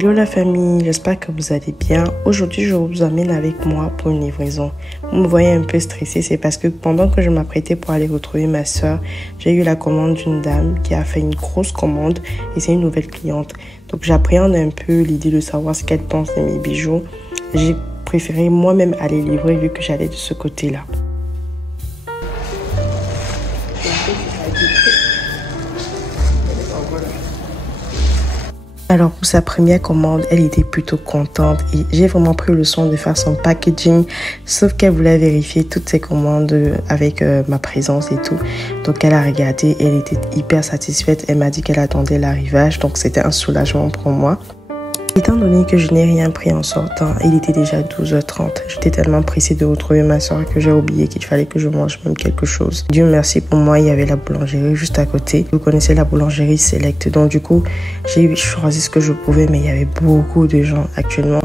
Hello la famille, j'espère que vous allez bien. Aujourd'hui, je vous emmène avec moi pour une livraison. Vous me voyez un peu stressée, c'est parce que pendant que je m'apprêtais pour aller retrouver ma soeur, j'ai eu la commande d'une dame qui a fait une grosse commande et c'est une nouvelle cliente. Donc j'appréhende un peu l'idée de savoir ce qu'elle pense de mes bijoux. J'ai préféré moi-même aller livrer vu que j'allais de ce côté-là. Alors pour sa première commande, elle était plutôt contente et j'ai vraiment pris le soin de faire son packaging, sauf qu'elle voulait vérifier toutes ses commandes avec ma présence et tout. Donc elle a regardé, elle était hyper satisfaite, elle m'a dit qu'elle attendait l'arrivage, donc c'était un soulagement pour moi. Étant donné que je n'ai rien pris en sortant, il était déjà 12h30. J'étais tellement pressée de retrouver ma soeur que j'ai oublié qu'il fallait que je mange même quelque chose. Dieu merci pour moi, il y avait la boulangerie juste à côté. Vous connaissez la boulangerie Select. Donc du coup, j'ai choisi ce que je pouvais, mais il y avait beaucoup de gens actuellement.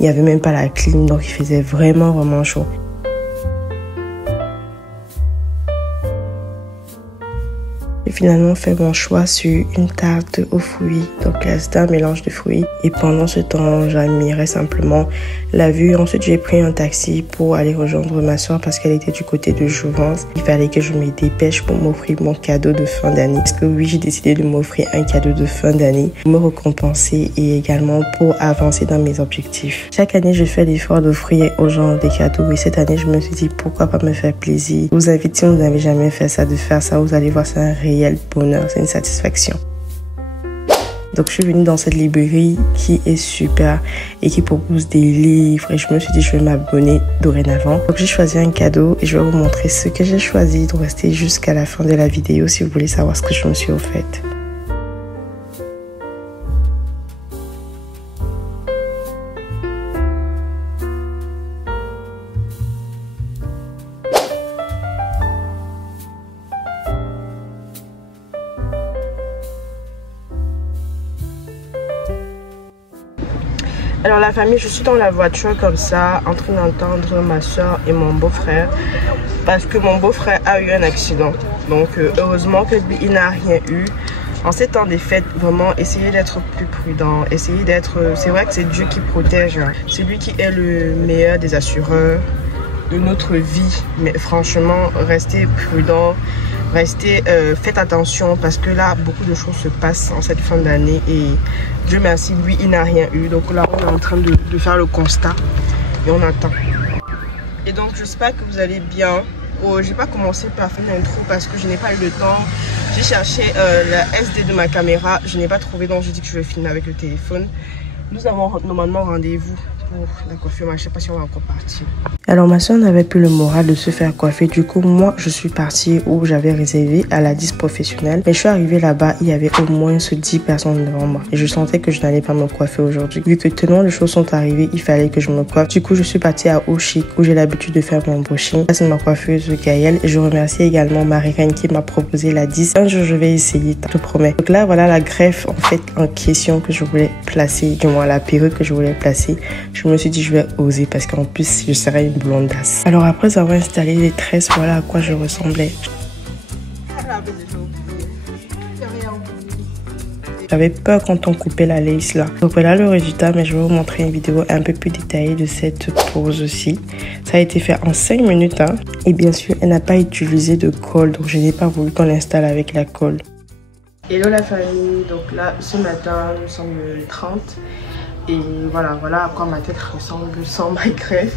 Il n'y avait même pas la clim, donc il faisait vraiment chaud. J'ai finalement fait mon choix sur une tarte aux fruits. Donc là, c'était un mélange de fruits. Et pendant ce temps, j'admirais simplement la vue. Ensuite, j'ai pris un taxi pour aller rejoindre ma soeur parce qu'elle était du côté de Jouvence. Il fallait que je me dépêche pour m'offrir mon cadeau de fin d'année. Parce que oui, j'ai décidé de m'offrir un cadeau de fin d'année pour me récompenser et également pour avancer dans mes objectifs. Chaque année, je fais l'effort d'offrir aux gens des cadeaux. Et cette année, je me suis dit, pourquoi pas me faire plaisir. Vous invite, si vous n'avez jamais fait ça, de faire ça. Vous allez voir, c'est un réel bonheur, c'est une satisfaction. Donc je suis venue dans cette librairie qui est super et qui propose des livres et je me suis dit je vais m'abonner dorénavant. Donc j'ai choisi un cadeau et je vais vous montrer ce que j'ai choisi. Donc restez jusqu'à la fin de la vidéo si vous voulez savoir ce que je me suis offerte. Alors la famille, je suis dans la voiture comme ça, en train d'entendre ma soeur et mon beau-frère parce que mon beau-frère a eu un accident. Donc heureusement que lui, il n'a rien eu. En ces temps des fêtes, vraiment, essayez d'être plus prudent, essayez d'être... C'est vrai que c'est Dieu qui protège, hein. C'est lui qui est le meilleur des assureurs de notre vie. Mais franchement, restez prudent. Faites attention parce que là, beaucoup de choses se passent en cette fin d'année et Dieu merci, lui, il n'a rien eu. Donc là, on est en train de faire le constat et on attend. Et donc, j'espère que vous allez bien. Oh, j'ai pas commencé par faire une intro parce que je n'ai pas eu le temps. J'ai cherché la SD de ma caméra. Je n'ai pas trouvé, donc je dis que je vais filmer avec le téléphone. Nous avons normalement rendez-vous pour la coiffure, mais je ne sais pas si on va encore partir. Alors ma soeur n'avait plus le moral de se faire coiffer. Du coup, moi, je suis partie où j'avais réservé à la 10 professionnelle. Mais je suis arrivée là-bas, il y avait au moins 10 personnes devant moi. Et je sentais que je n'allais pas me coiffer aujourd'hui. Vu que tellement de choses sont arrivées, il fallait que je me coiffe. Du coup, je suis partie à Ochic où j'ai l'habitude de faire mon brushing. C'est ma coiffeuse Gaëlle. Et je remercie également Marie-Reine qui m'a proposé la 10. Un jour, je vais essayer, je te promets. Donc là, voilà la greffe en question que je voulais placer. Du moins, la perruque que je voulais placer. Je me suis dit, je vais oser parce qu'en plus, je serais une blondasse. Alors après avoir installé les tresses, voilà à quoi je ressemblais. J'avais peur quand on coupait la lace là. Donc voilà le résultat, mais je vais vous montrer une vidéo un peu plus détaillée de cette pose aussi. Ça a été fait en 5 minutes. Hein. Et bien sûr, elle n'a pas utilisé de colle, donc je n'ai pas voulu qu'on l'installe avec la colle. Hello la famille, donc là ce matin nous sommes le 30. Et voilà à quoi ma tête ressemble sans ma greffe.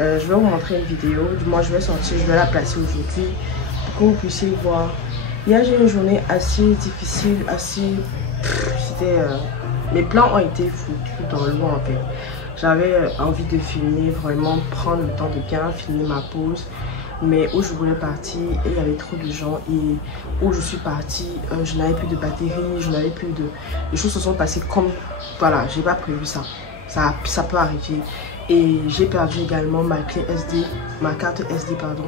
Je vais vous montrer une vidéo. Moi, je vais sortir, je vais la placer aujourd'hui pour que vous puissiez voir. Hier, j'ai eu une journée assez difficile, les plans ont été foutus dans l'eau en fait. J'avais envie de filmer, vraiment prendre le temps de bien filmer ma pause. Mais où je voulais partir, il y avait trop de gens et où je suis partie, je n'avais plus de batterie, je n'avais plus de... Les choses se sont passées comme... Voilà, j'ai pas prévu ça. Ça peut arriver. Et j'ai perdu également ma clé SD, ma carte SD pardon.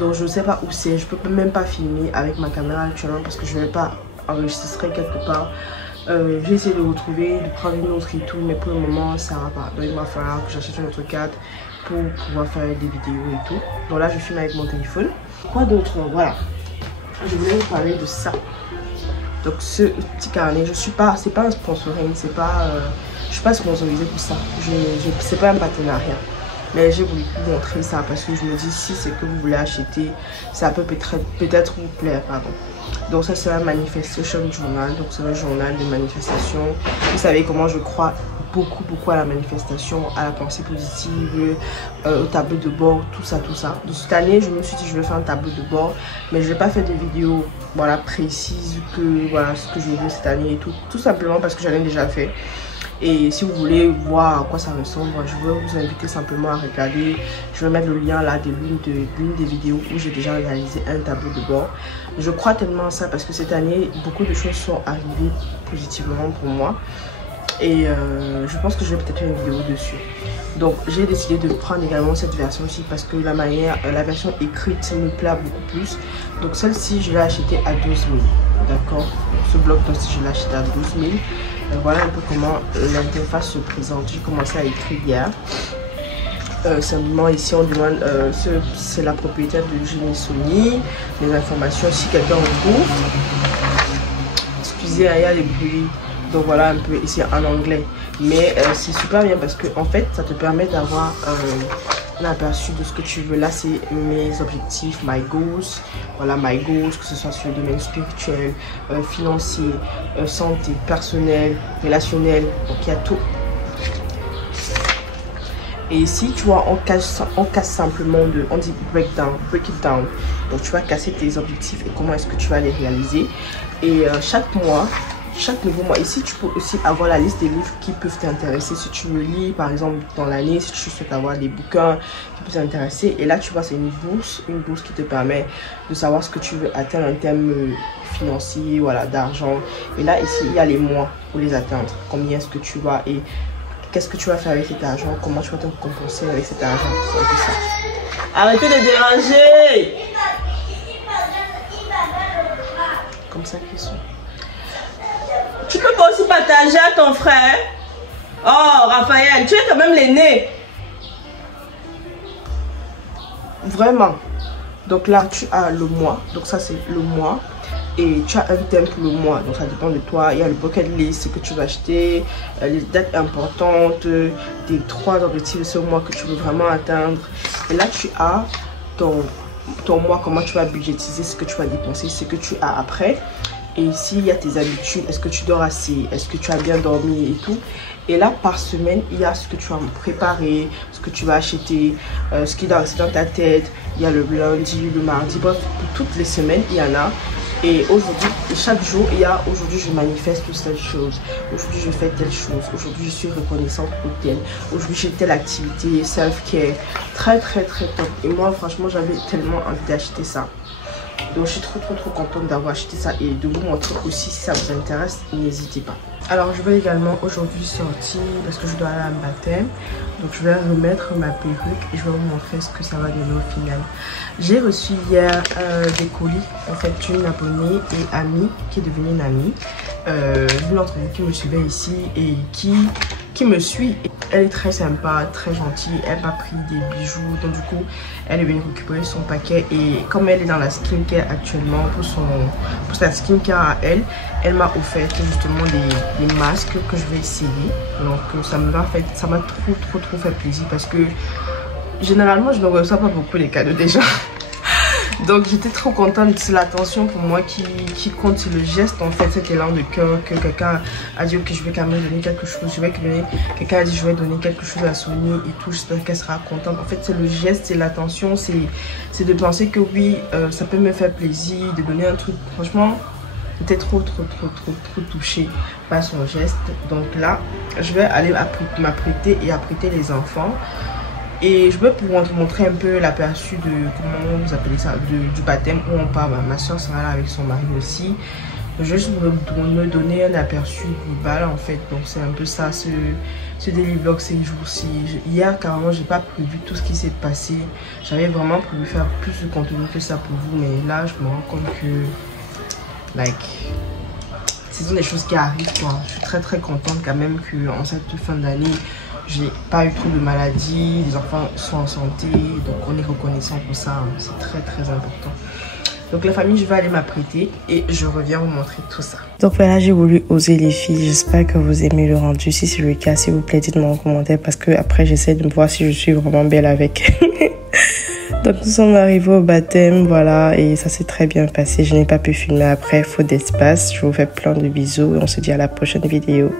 Donc je ne sais pas où c'est, je peux même pas filmer avec ma caméra actuellement parce que je ne vais pas enregistrer quelque part. J'ai essayé de retrouver, de prendre une autre et tout, mais pour le moment ça va pas. Donc il va falloir que j'achète une autre carte pour pouvoir faire des vidéos et tout. Donc là je filme avec mon téléphone. Quoi d'autre? Voilà, je voulais vous parler de ça. Donc ce petit carnet, c'est pas un sponsoring, c'est pas, je suis pas sponsorisée pour ça. C'est pas un partenariat. Mais j'ai voulu vous montrer ça parce que je me dis si c'est que vous voulez acheter, ça peut peut-être vous plaire, pardon. Donc ça c'est un manifestation journal, donc c'est un journal de manifestation. Vous savez comment je crois beaucoup à la manifestation, à la pensée positive, au tableau de bord, tout ça. Donc cette année je me suis dit je vais faire un tableau de bord, mais je vais pas faire des vidéos voilà précises que voilà ce que je veux cette année et tout simplement parce que j'en ai déjà fait. Et si vous voulez voir à quoi ça ressemble, je veux vous inviter simplement à regarder. Je vais mettre le lien là de l'une des vidéos où j'ai déjà réalisé un tableau de bord. Je crois tellement à ça parce que cette année, beaucoup de choses sont arrivées positivement pour moi. Et je pense que je vais peut-être faire une vidéo dessus. Donc j'ai décidé de prendre également cette version aussi parce que la version écrite me plaît beaucoup plus. Donc celle-ci, je l'ai achetée à 12 000. D'accord, ce bloc-notes, je l'ai acheté à 12 000. Voilà un peu comment l'interface se présente. J'ai commencé à écrire hier. Simplement ici on demande, c'est la propriétaire de Génie Sony, les informations si quelqu'un ouvre. Excusez, il y a les bruits. Donc voilà un peu ici en anglais. Mais c'est super bien parce que en fait ça te permet d'avoir un aperçu de ce que tu veux. Là c'est mes objectifs, my goals. Voilà my goals, que ce soit sur le domaine spirituel, financier, santé, personnel, relationnel. Donc il y a tout. Et ici tu vois on casse simplement on dit break it down. Donc tu vas casser tes objectifs et comment est-ce que tu vas les réaliser. Et chaque nouveau mois, ici tu peux aussi avoir la liste des livres qui peuvent t'intéresser si tu veux lire par exemple dans l'année, si tu souhaites avoir des bouquins qui peuvent t'intéresser. Et là tu vois c'est une bourse qui te permet de savoir ce que tu veux atteindre en termes financiers, voilà, d'argent. Et là ici il y a les mois pour les atteindre, combien est-ce que tu vas et qu'est-ce que tu vas faire avec cet argent, comment tu vas te compenser avec cet argent. C'est un peu ça. Arrêtez de déranger. Comme ça qu'ils sont. Tu peux pas aussi partager à ton frère? Oh, Raphaël, tu es quand même l'aîné. Vraiment. Donc là, tu as le mois. Donc ça, c'est le mois. Et tu as un thème pour le mois. Donc ça dépend de toi. Il y a le bucket list, ce que tu vas acheter, les dates importantes, des 3 objectifs de ce mois que tu veux vraiment atteindre. Et là, tu as ton mois, comment tu vas budgétiser, ce que tu vas dépenser, ce que tu as après. Et ici, il y a tes habitudes. Est-ce que tu dors assez? Est-ce que tu as bien dormi et tout? Et là, par semaine, il y a ce que tu vas préparer, ce que tu vas acheter, ce qui doit rester dans ta tête. Il y a le lundi, le mardi. Bref, pour toutes les semaines, il y en a. Et aujourd'hui, chaque jour, il y a aujourd'hui, je manifeste telle chose. Aujourd'hui, je fais telle chose. Aujourd'hui, je suis reconnaissante pour telle. Aujourd'hui, j'ai telle activité, self-care. Très top. Et moi, franchement, j'avais tellement envie d'acheter ça. Donc je suis trop contente d'avoir acheté ça et de vous montrer aussi si ça vous intéresse, n'hésitez pas. Alors je vais également aujourd'hui sortir parce que je dois aller à un baptême. Donc je vais remettre ma perruque et je vais vous montrer ce que ça va donner au final. J'ai reçu hier des colis, en fait une abonnée et amie qui est devenue une amie. Une autre qui me suivait ici et qui me suit. Elle est très sympa, très gentille. Elle m'a pris des bijoux. Donc du coup, elle est venue récupérer son paquet. Et comme elle est dans la skincare actuellement, pour sa skincare à elle, elle m'a offert justement des masques que je vais essayer. Donc ça m'a trop fait plaisir parce que généralement, je ne reçois pas beaucoup les cadeaux déjà. Donc j'étais trop contente, c'est l'attention pour moi qui compte, c'est le geste en fait, cet élan de cœur que quelqu'un a dit ok je vais quand même donner quelque chose, quelqu'un a dit je vais donner quelque chose à Sony et tout, j'espère qu'elle sera contente. En fait c'est le geste, c'est l'attention, c'est de penser que oui ça peut me faire plaisir, de donner un truc. Franchement j'étais trop touchée par son geste. Donc là je vais aller m'apprêter et apprêter les enfants. Et je vais pouvoir vous montrer un peu l'aperçu de, comment vous appelez ça, du baptême où on part. Ma soeur sera là avec son mari aussi. Je vais juste me donner un aperçu global en fait. Donc c'est un peu ça, ce daily vlog ces jours-ci. Hier carrément j'ai pas prévu tout ce qui s'est passé. J'avais vraiment prévu faire plus de contenu que ça pour vous. Mais là je me rends compte que ce sont des choses qui arrivent quoi. Je suis très contente quand même qu'en cette fin d'année j'ai pas eu trop de maladies, les enfants sont en santé, donc on est reconnaissant pour ça, c'est très important. Donc la famille, je vais aller m'apprêter et je reviens vous montrer tout ça. Donc voilà, j'ai voulu oser les filles. J'espère que vous aimez le rendu. Si c'est le cas, s'il vous plaît, dites-moi en commentaire parce que après j'essaie de voir si je suis vraiment belle avec. Donc nous sommes arrivés au baptême, voilà, et ça s'est très bien passé. Je n'ai pas pu filmer après, faute d'espace. Je vous fais plein de bisous et on se dit à la prochaine vidéo.